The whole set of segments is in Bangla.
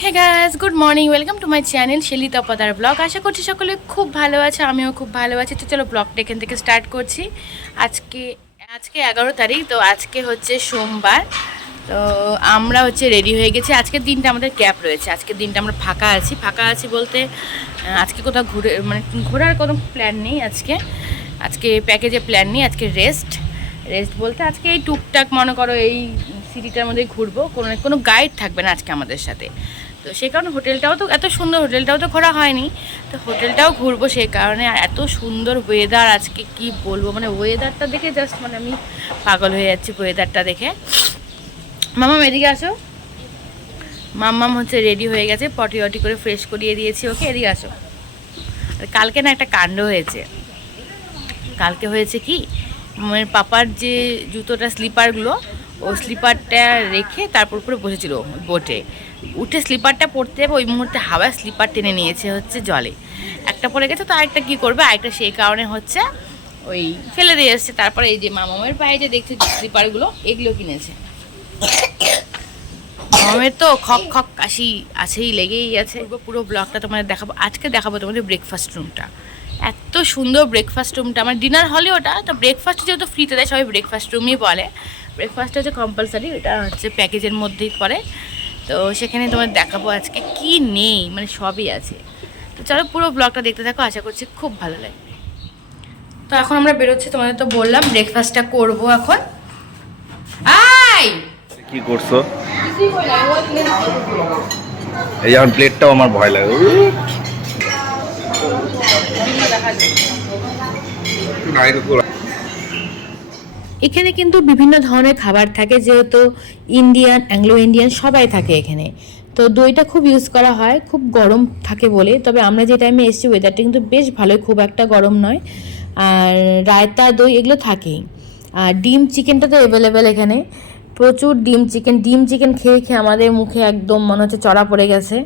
Hey guys, good morning, welcome to my channel Shelly Tapadar vlog. আশা করছি সকলে খুব ভালো আছে, আমিও খুব ভালো আছি। তো চলো ব্লগটা এখান থেকে স্টার্ট করছি। আজকে আজকে 11 তারিখ, তো আজকে হচ্ছে সোমবার। তো আমরা হচ্ছে রেডি হয়ে গেছি। আজকের দিনটা আমাদের ক্যাব রয়েছে, আজকের দিনটা আমরা ফাঁকা আছি বলতে আজকে কোথাও ঘোরার কোনো প্ল্যান নেই। আজকে প্যাকেজে প্ল্যান নেই, আজকে রেস্ট বলতে আজকে এই টুকটাক মনে করো এই সিটিটার মধ্যে ঘুরবো, কোনো গাইড থাকবে না আজকে আমাদের সাথে। তো সেই কারণে হোটেলটাও তো এত সুন্দর, হোটেলটাও তো ঘোরা হয়নি, তো হোটেলটাও ঘুরবো সেই কারণে। আর এত সুন্দর ওয়েদার আজকে, কি বলবো, মানে ওয়েদারটা দেখে জাস্ট মানে আমি পাগল হয়ে যাচ্ছি ওয়েদারটা দেখে। মামাম এদিকে আসো। মাম্মাম হচ্ছে রেডি হয়ে গেছে, পটি অটি করে ফ্রেশ করিয়ে দিয়েছি ওকে, এদিকে আসো। আর কালকে না একটা কাণ্ড হয়েছে। কালকে হয়েছে কি, মানে পাপার যে জুতোটা স্লিপারগুলো, ও স্লিপারটা রেখে তারপর উপরে বসেছিল বোটে। উঠে স্লিপারটা পরতে যাবে, ওই মুহূর্তে হাওয়া স্লিপার টেনে নিয়েছে হচ্ছে জলে। একটা পড়ে গেছে, তো আরেকটা কী করবে, আরেকটা সেই কারণে হচ্ছে ওই ফেলে দিয়ে এসছে। তারপরে এই যে মামামের পায়ে যে দেখছি স্লিপারগুলো, এগুলো কিনেছে। মামামের তো খক খক কাশি আছেই, লেগেই আছে। পুরো ব্লগটা তোমাদের দেখাবো। আজকে দেখাবো তোমাদের ব্রেকফাস্ট রুমটা। এত সুন্দর ব্রেকফাস্ট রুমটা। আমার ডিনার হলে ওটা তো, ব্রেকফাস্ট যেহেতু ফ্রিতে দেয় সবাই ব্রেকফাস্ট রুমই বলে। ব্রেকফাস্টটা হচ্ছে কম্পালসারি, এটা হচ্ছে প্যাকেজের মধ্যেই পড়ে। তো সেখানে তোমার দেখাবো আজকে কি নেই, মানে সবই আছে। তো চলো পুরো ব্লগটা দেখতে থাকো, আশা করছি খুব ভালো লাগবে। তো এখন আমরা বেরোচ্ছি, তোমাদের তো বললাম ব্রেকফাস্টটা করবো এখন। আই কি করছো? এই যেমন প্লেটটাও আমার ভয় লাগে। এখানে কিন্তু বিভিন্ন ধরনের খাবার থাকে, যেহেতু ইন্ডিয়ান, অ্যাংলো ইন্ডিয়ান সবাই থাকে এখানে। তো দইটা খুব ইউজ করা হয়, খুব গরম থাকে বলে। তবে আমরা যে টাইমে এসেছি ওয়েদারটা কিন্তু বেশ ভালোই, খুব একটা গরম নয়। আর রায়তা, দই এগুলো থাকেই। আর ডিম চিকেনটা তো অ্যাভেলেবেল এখানে, প্রচুর ডিম চিকেন খেয়ে খেয়ে আমাদের মুখে একদম মনে হচ্ছে চড়া পড়ে গেছে।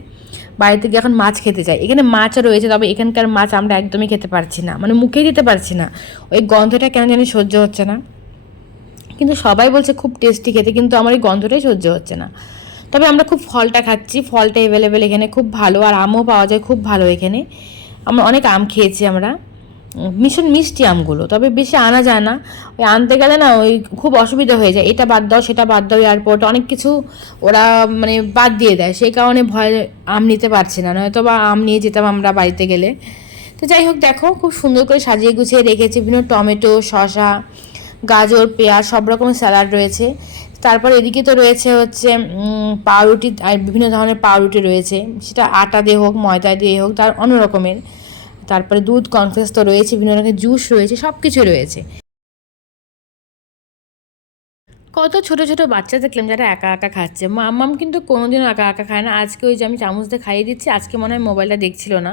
বাড়িতে গিয়ে এখন মাছ খেতে চাই। এখানে মাছও রয়েছে, তবে এখানকার মাছ আমরা একদমই খেতে পারছি না, মানে মুখেই দিতে পারছি না। ওই গন্ধটা কেন জানি সহ্য হচ্ছে না। কিন্তু সবাই বলছে খুব টেস্টি খেতে, কিন্তু আমার এই গন্ধটাই সহ্য হচ্ছে না। তবে আমরা খুব ফলটা খাচ্ছি, ফলটা অ্যাভেলেবেল এখানে খুব ভালো। আর আমও পাওয়া যায় খুব ভালো এখানে। আমরা অনেক আম খেয়েছি আমরা, ভীষণ মিষ্টি আমগুলো, তবে বেশি আনা যায় না। ওই আনতে গেলে না ওই খুব অসুবিধা হয়ে যায়, এটা বাদ দাও সেটা বাদ দাও, এয়ারপোর্ট অনেক কিছু ওরা মানে বাদ দিয়ে দেয়, সেই কারণে ভয় আম নিতে পারছি না, নয়তো বা আম নিয়ে যেতাম আমরা বাড়িতে গেলে। তো যাই হোক, দেখো খুব সুন্দর করে সাজিয়ে গুছিয়ে রেখেছি, বিভিন্ন টমেটো, শসা, গাজর, পেঁয়াজ, সব রকমের স্যালাড রয়েছে। তারপর এদিকে তো রয়েছে হচ্ছে পাউরুটি, আর বিভিন্ন ধরনের পাউরুটি রয়েছে, সেটা আটা দিয়ে হোক ময়দা দিয়ে হোক, তার অন্য রকমের। তারপরে দুধ, কর্নফ্লেক্স তো রয়েছে, বিভিন্ন রকমের জুস রয়েছে, সব কিছু রয়েছে। কত ছোট ছোট বাচ্চা দেখলাম যারা একা একা খাচ্ছে। মাম্মাম কিন্তু কোনোদিনও একা একা খায় না। আজকে ওই যে আমি চামচ দিয়ে খাইয়ে দিচ্ছি, আজকে মনে হয় মোবাইলটা দেখছিল না,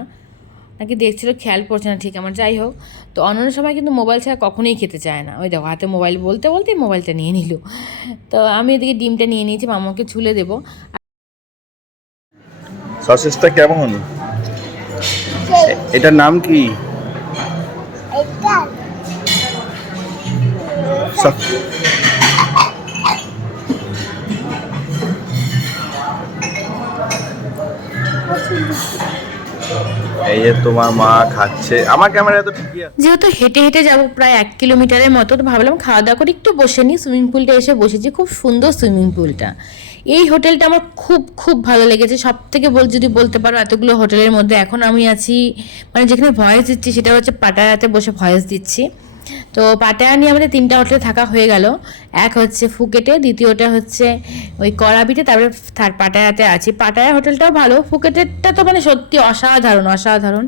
নাকি দেখছিল খেয়াল পড়ছে না ঠিক আমার। যাই হোক, তো অন্যান্য সময় কিন্তু মোবাইল ছাড়া কখনোই খেতে চায় না। ওই দেখো হাতে মোবাইল বলতে বলতেই মোবাইলটা নিয়ে নিল। তো আমি এদিকে ডিমটা নিয়ে নিয়েছি, মামাকে ছুলে দেবো। সসেসটা কেমন? এটার নাম কি? এই যে তোমার মা খাচ্ছে, আমার ক্যামেরা তো ঠিকই আছে। যেহেতু হেঁটে হেঁটে যাবো প্রায় 1 কিলোমিটারের মতো, তো ভাবলাম খাওয়া দাওয়া করে একটু বসে নিই। সুইমিং পুলটা এসে বসেছি, খুব সুন্দর সুইমিং পুলটা। এই হোটেলটা আমার খুব খুব ভালো লেগেছে। সব থেকে যদি বলতে পারো এতগুলো হোটেলের মধ্যে এখন আমি আছি, মানে যেখানে ভয়েস দিচ্ছি সেটা হচ্ছে পাটায়াতে বসে ভয়েস দিচ্ছি। তো পাটায়া নিয়ে আমাদের 3টা হোটেলে থাকা হয়ে গেল। এক হচ্ছে ফুকেটে, দ্বিতীয়টা হচ্ছে ওই করাবিতে, তারপরে পাটায়াতে আছি। পাটায়া হোটেলটাও ভালো, ফুকেটেরটা তো মানে সত্যি অসাধারণ অসাধারণ।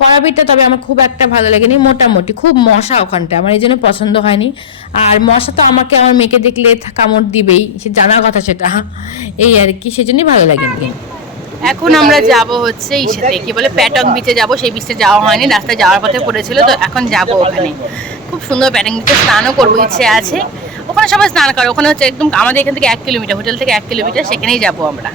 করাবিটা তবে আমার খুব একটা ভালো লাগেনি, মোটামুটি। খুব মশা ওখানটা, আমার এই জন্য পছন্দ হয়নি। আর মশা তো আমাকে, আমার মেয়েকে দেখলে কামড় দিবেই, সে জানার কথা সেটা, এই আর কি, সেজন্যই ভালো লাগেনি। এখন আমরা যাব হচ্ছে ইসেতে, কি বলে, প্যাটং বিচে যাব। সেই বিচে যাওয়া হয়নি, রাস্তায় যাওয়ার পথে পড়েছিল, তো এখন যাব ওখানে। খুব সুন্দর প্যাটং বিচে স্নানও করবো, ইচ্ছে আছে। ওখানে সবাই স্নান করে, ওখানে হচ্ছে একদম আমাদের এখান থেকে 1 কিলোমিটার, হোটেল থেকে 1 কিলোমিটার, সেখানেই যাব আমরা।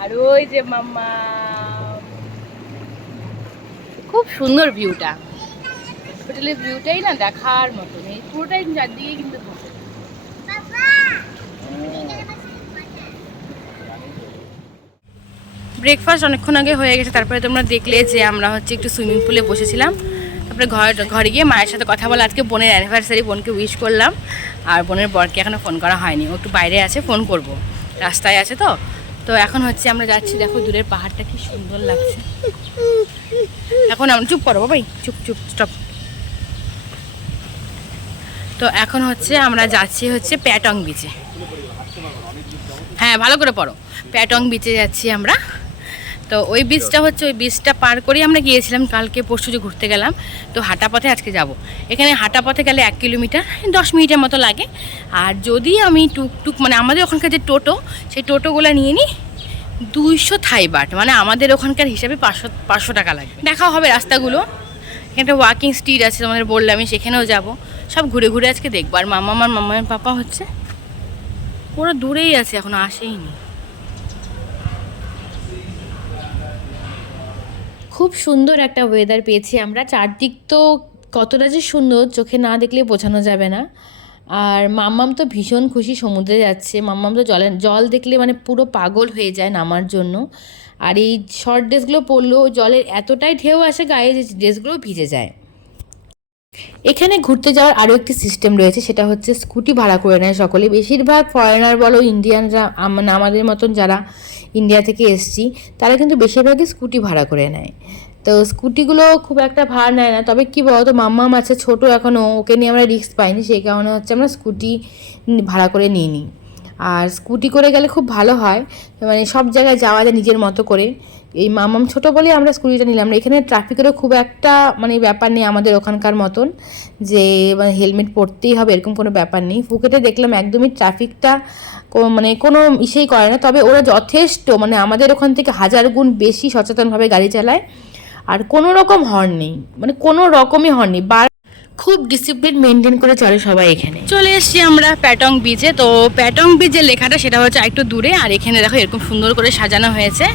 আর ওই যে মাম্মা, খুব সুন্দর ভিউটা। হসপিটালের ভিউটাই না দেখার মতো নেই, পুরোটাই চারদিকে কিন্তু হোটেল। ব্রেকফাস্ট অনেকক্ষণ আগে হয়ে গেছে, তারপরে তোমরা দেখলে যে আমরা হচ্ছে একটু সুইমিং পুলে বসেছিলাম। তারপরে ঘরে গিয়ে মায়ের সাথে কথা বলে আজকে বোনের অ্যানিভার্সারি, বোনকে উইশ করলাম। আর বোনের বরকে এখনও ফোন করা হয়নি, ও একটু বাইরে আছে, ফোন করব, রাস্তায় আছে তো। তো এখন হচ্ছে আমরা যাচ্ছি, দেখো দূরের পাহাড়টা কি সুন্দর লাগছে। এখন আমরা চুপ করো বাবাই, চুপ চুপ স্টপ। তো এখন হচ্ছে আমরা যাচ্ছি হচ্ছে প্যাটং বিচে। হ্যাঁ ভালো করে পড়ো, প্যাটং বিচে যাচ্ছি আমরা। তো ওই বীজটা হচ্ছে, ওই বীজটা পার করেই আমরা গিয়েছিলাম কালকে পরশু যে ঘুরতে গেলাম। তো হাঁটা পথে আজকে যাব। এখানে হাঁটা পথে গেলে 1 কিলোমিটার 10 মিনিটের মতো লাগে। আর যদি আমি টুকটুক মানে আমাদের ওখানকার যে টোটো, সেই টোটোগুলো নিয়ে নিই 200 থাই বাট, মানে আমাদের ওখানকার হিসাবে 500 টাকা লাগবে। দেখা হবে রাস্তাগুলো। এখানে একটা ওয়াকিং স্ট্রিট আছে, তোমাদের বললাম, আমি সেখানেও যাব। সব ঘুরে ঘুরে আজকে দেখবো। আর মামার পাপা হচ্ছে ওরা দূরেই আছে, এখনো আসেইনি। খুব সুন্দর একটা ওয়েদার পেয়েছি আমরা, চারদিক তো কতটা যে সুন্দর চোখে না দেখলে বোঝানো যাবে না। আর মাম্মাম তো ভীষণ খুশি সমুদ্রে যাচ্ছে। মাম্মাম তো জল দেখলে মানে পুরো পাগল হয়ে যায় নামার জন্য। আর এই শর্ট ড্রেসগুলো পরলেও জলের এতটাই ঢেউ আসে গায়ে যে ড্রেসগুলো ভিজে যায়। এখানে ঘুরতে যাওয়ার আরও একটি সিস্টেম রয়েছে, সেটা হচ্ছে স্কুটি ভাড়া করে নেয় সকলে। বেশিরভাগ ফরেনার বলো, ইন্ডিয়ানরা মানে আমাদের মতন যারা ইন্ডিয়া থেকে এসছি, তারা কিন্তু বেশিরভাগই স্কুটি ভাড়া করে নেয়। তো স্কুটিগুলো খুব একটা ভাড়া নেয় না, তবে কী বলো তো, মাম্মাম আছে ছোটো এখনও, ওকে নিয়ে আমরা রিস্ক পাইনি, সেই কারণে হচ্ছে আমরা স্কুটি ভাড়া করে নিই নি। আর স্কুটি করে গেলে খুব ভালো হয়, মানে সব জায়গায় যাওয়া যায় নিজের মতো করে। এই মামাম ছোটো বলেই আমরা স্কুটিটা নিলাম না। এখানে ট্রাফিকেরও খুব একটা মানে ব্যাপার নেই আমাদের ওখানকার মতন যে মানে হেলমেট পরতেই হবে এরকম কোনো ব্যাপার নেই। ফুকেটে দেখলাম একদমই ট্রাফিকটা মানে কোনো ইসেই করে না, তবে ওরা যথেষ্ট মানে আমাদের ওখান থেকে 1000 গুণ বেশি সচেতনভাবে গাড়ি চালায়। আর কোনো রকম হর্ন নেই, মানে কোনো রকমই হর্ন নেই, খুব ডিসিপ্লিন মেনটেন করে চলে সবাই। এখানে চলে এসেছি আমরা প্যাটং বিচে। তো প্যাটং বিচ যে লেখাটা সেটা হচ্ছে একটু দূরে। আর এখানে দেখো এরকম সুন্দর করে সাজানো হয়েছে,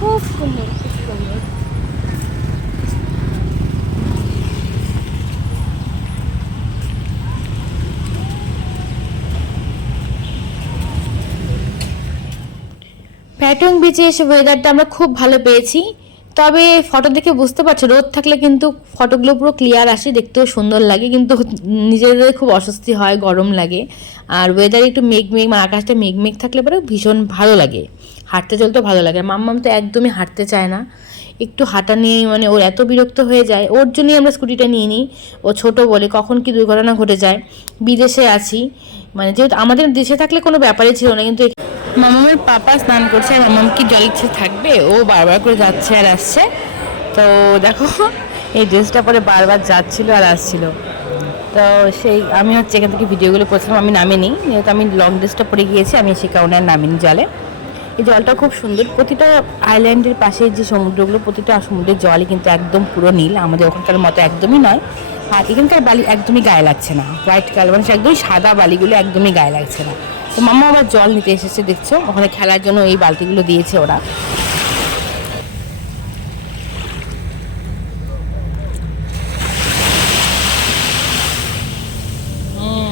খুব সুন্দর, খুব সুন্দর। প্যাটং বিচে এসে ওয়েদারটা আমরা খুব ভালো পেয়েছি। তবে ফটো দেখে বুঝতে পারছো, রোদ থাকলে কিন্তু ফটোগুলো পুরো ক্লিয়ার আসে, দেখতেও সুন্দর লাগে, কিন্তু নিজেদের খুব অস্বস্তি হয়, গরম লাগে। আর ওয়েদারে একটু মেঘ মানে আকাশটা মেঘ থাকলে পরে ভীষণ ভালো লাগে, হাঁটতে চলতেও ভালো লাগে। মাম্মাম তো একদমই হাঁটতে চায় না, একটু হাঁটা নিয়ে মানে ওর এত বিরক্ত হয়ে যায়। ওর জন্যই আমরা স্কুটিটা নিয়ে নিই, ও ছোট বলে কখন কি দুর্ঘটনা ঘটে যায়। বিদেশে আছি, মানে যেহেতু আমাদের দেশে থাকলে কোনো ব্যাপারই ছিল না, কিন্তু মামামের পাপা স্নান করছে আর মামাম কি জল ইচ্ছে থাকবে, ও বারবার করে যাচ্ছে আর আসছে। তো দেখো এই ড্রেসটা পরে বারবার যাচ্ছিল আর আসছিল। তো সেই আমি হচ্ছে এখান থেকে ভিডিওগুলো করছিলাম, আমি নামিনি, যেহেতু আমি লং ড্রেসটা পরে গিয়েছি, আমি সে কারণে আর নামিনি জলে। এই জলটা খুব সুন্দর, প্রতিটা আইল্যান্ডের পাশে যে সমুদ্রগুলো, প্রতিটা সমুদ্রের জলই কিন্তু একদম পুরো নীল, আমাদের ওখানকার মতো একদমই নয়। আর এখানকার বালি একদমই গায়ে লাগছে না, হোয়াইট কালার মানে একদমই সাদা বালিগুলো একদমই গায়ে লাগছে না। তো মাম্মা আবার জল নিতে এসেছে, দেখছো ওখানে খেলার জন্য এই বালতিগুলো দিয়েছে ওরা।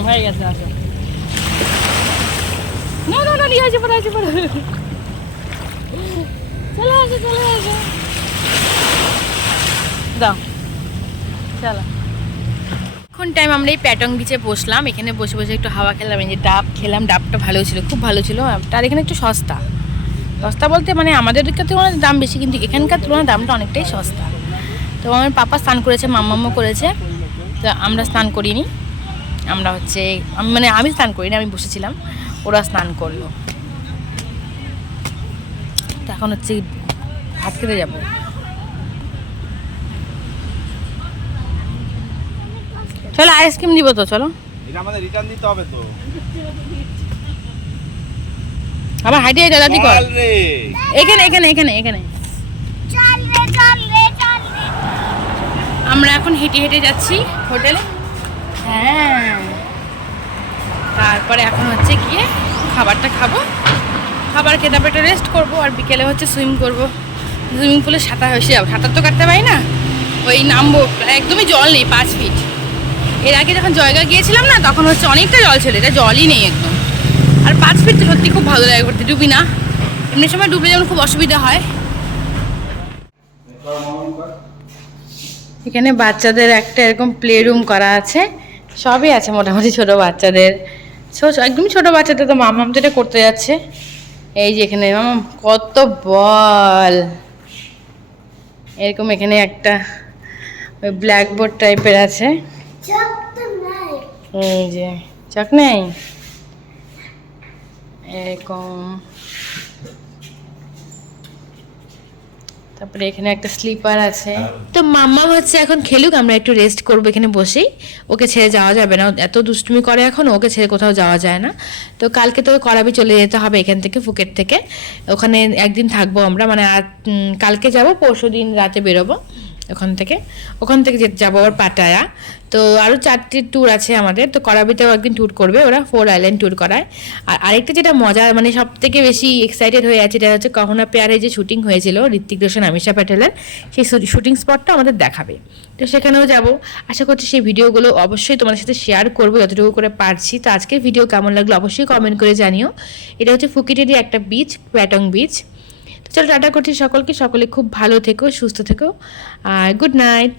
হয়ে গেছে, আসো না না না, নিয়ে আসে পরে আসে পরে, চলে আসো চলে আসো, দাও চলো। এখন টাইম আমরা এই প্যাটং বিচে বসলাম, এখানে বসে বসে একটু হাওয়া খেলাম, এই যে ডাব খেলাম, ডাবটা ভালো ছিল, খুব ভালো ছিল। আর এখানে একটু সস্তা, সস্তা বলতে মানে আমাদের তুলনায় দাম বেশি, কিন্তু এখানকার তুলনায় দামটা অনেকটাই সস্তা। তো আমার পাপা স্নান করেছে, মাম্মাম্মা করেছে, তো আমরা স্নান করিনি। আমরা হচ্ছে আমি স্নান করিনি, আমি বসেছিলাম, ওরা স্নান করলো। তো এখন হচ্ছে ভাত খেতে যাবো। চলো আইসক্রিম দিব তো, চলো আমাদের রিটার্ন দিতে হবে তো, আবার হাইটে দাদি কর এখানে এখানে এখানে এখানে। আমরা এখন হেঁটে হেঁটে যাচ্ছি হোটেলে। হ্যাঁ, তারপরে এখন হচ্ছে গিয়ে খাবারটা খাবো, খাবার খেতে একটা রেস্ট করবো, আর বিকেলে হচ্ছে সুইমিং করবো। সুইমিং পুলে সাঁতার তো কাটতে পারি না, ওই নামবো, একদমই জল নেই 5 ফিট। এর আগে যখন জয়গা গিয়েছিলাম না, তখন হচ্ছে অনেকটা জল ছিল, এটা জলই নেই একদম। আর 5 ফিট তো সত্যি খুব ভালো লাগে করতে, ডুবি না। এমনি সময় ডুবলে যেমন খুব অসুবিধা হয়। এখানে বাচ্চাদের একটা এরকম প্লে রুম করা আছে, সবই আছে মোটামুটি ছোট বাচ্চাদের। একদমই ছোট বাচ্চাদের তো মামাম যেটা করতে যাচ্ছে। এই যে এখানে মামাম কত বল, এরকম এখানে একটা ওই ব্ল্যাকবোর্ড টাইপের আছে। এই যে চক নেই, এরকম। তারপরে এখানে একটা স্লিপার আছে। তো মাম্মা হচ্ছে এখন খেলুক, আমরা একটু রেস্ট করবো এখানে বসেই। ওকে ছেড়ে যাওয়া যাবে না, এত দুষ্টুমি করে এখন, ওকে ছেড়ে কোথাও যাওয়া যায় না। তো কালকে তো করাবি চলে যেতে হবে এখান থেকে, ফুকেট থেকে। ওখানে একদিন থাকবো আমরা, মানে কালকে যাব, পরশু দিন রাতে বেরোবো ওখান থেকে যাবো আবার পাটায়া। তো আরও 4টি ট্যুর আছে আমাদের। তো করাবিতেও একদিন ট্যুর করবে ওরা, 4 আইল্যান্ড ট্যুর করায়। আর আরেকটা যেটা মজা, মানে সব থেকে বেশি এক্সাইটেড হয়ে আছে, এটা হচ্ছে কহনা পেয়ারে যে শুটিং হয়েছিল ঋত্বিক রোশন আমিষা প্যাটেলের, সেই শুটিং স্পটটা আমাদের দেখাবে। তো সেখানেও যাব, আশা করছি সেই ভিডিওগুলো অবশ্যই তোমাদের সাথে শেয়ার করবো যতটুকু করে পারছি। তো আজকের ভিডিও কেমন লাগলো অবশ্যই কমেন্ট করে জানিও। এটা হচ্ছে ফুকেটেরই একটা বিচ, প্যাটং বিচ। চলো টাটা করছি সকলকে, সকলে খুব ভালো থেকো, সুস্থ থেকো, আর গুড নাইট।